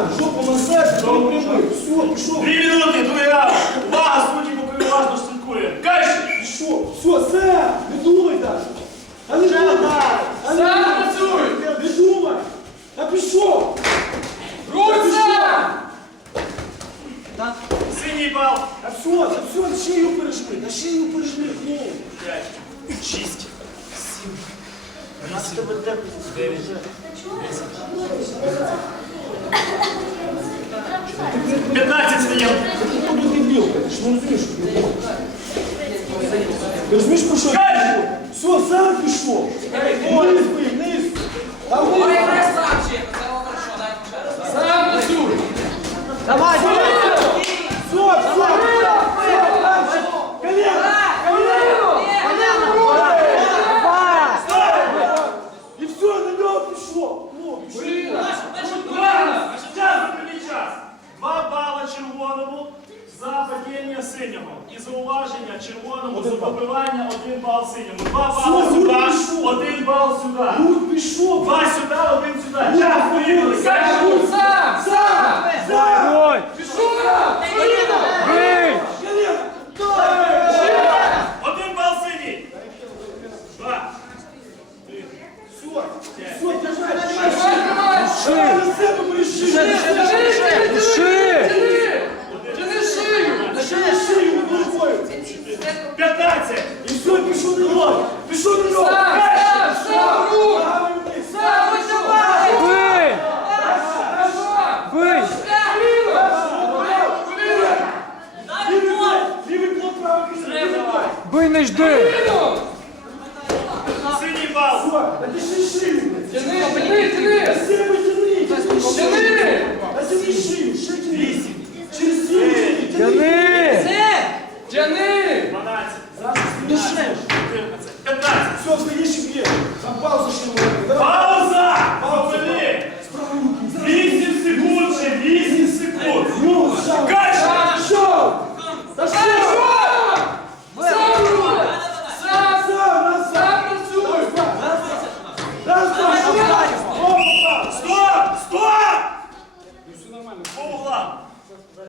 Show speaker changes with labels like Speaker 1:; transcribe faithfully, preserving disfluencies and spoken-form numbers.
Speaker 1: назад, жопу назад, жопу прямой. Все, пішов.
Speaker 2: Дві минути, другий раунд. Увага, судді, поки уважно штуркує. Кайші!
Speaker 1: Пішов. Все, Сем, не думай так. А не думай. А не
Speaker 3: Сам
Speaker 1: думай.
Speaker 3: працюй!
Speaker 1: Не думай. А пішов.
Speaker 3: Руся!
Speaker 2: Синій бал.
Speaker 1: А все, а все, на шию пережми, на шию пережми, хлоп.
Speaker 2: П'ять, шість, сім, вісім, дев'ять, п'ятнадцять стоїть.
Speaker 1: Ти тут дебіл, ти ж не розумієш, що ти робиш. Ти розумієш, про що я пішов? Все, сам пішов. Вниз бий, вниз. А вниз.
Speaker 3: Сам працюй!
Speaker 1: Давай, все, все, все, все, дальше. Колено, колено. І все, на нього пішло. Ну, пішло.
Speaker 2: Час, вибірний час. Два бали червоному за падіння синього. І зауваження червоному за побивання один бал синьому. Два бали
Speaker 1: Все,
Speaker 2: сюди,
Speaker 1: ну, пішов.
Speaker 2: один бал сюди.
Speaker 1: Рук пішов.
Speaker 2: Два сюди, один сюди. Час, вибірний.
Speaker 3: Сам! Сам! Сам!
Speaker 1: Сам.
Speaker 3: Пішов!
Speaker 1: Колено.
Speaker 2: Один бал синій. Два. Три.
Speaker 1: Все, все, держай,
Speaker 3: Давай,
Speaker 1: держай.
Speaker 3: давай!
Speaker 1: Давай на себе бережи.
Speaker 3: Тяни шию!
Speaker 1: Держи шию рукою.
Speaker 2: п'ятнадцять.
Speaker 1: І все, пішов на нього. Пішов на нього.
Speaker 3: Сам! Сам! Сам! Рух!
Speaker 1: Правильно.
Speaker 3: Сам! Висявай!
Speaker 4: Бий! Бий!
Speaker 1: Лівий блок, правий край.
Speaker 4: Бий, не жди!
Speaker 2: Синій бал.
Speaker 1: Все, а ти ще шию.
Speaker 3: Тяни! Тяни! Тяни!
Speaker 1: На себе тяни, тяни шию.
Speaker 3: Тяни!
Speaker 1: А тяни шию, ще тяни. Через силу тяни.
Speaker 4: Тяни!
Speaker 3: Тяни!
Speaker 2: дванадцять.
Speaker 1: Зараз ти ще.
Speaker 2: чотирнадцять. п'ятнадцять.
Speaker 1: Все, стоїш і б'є. На паузу ще можна. Давай.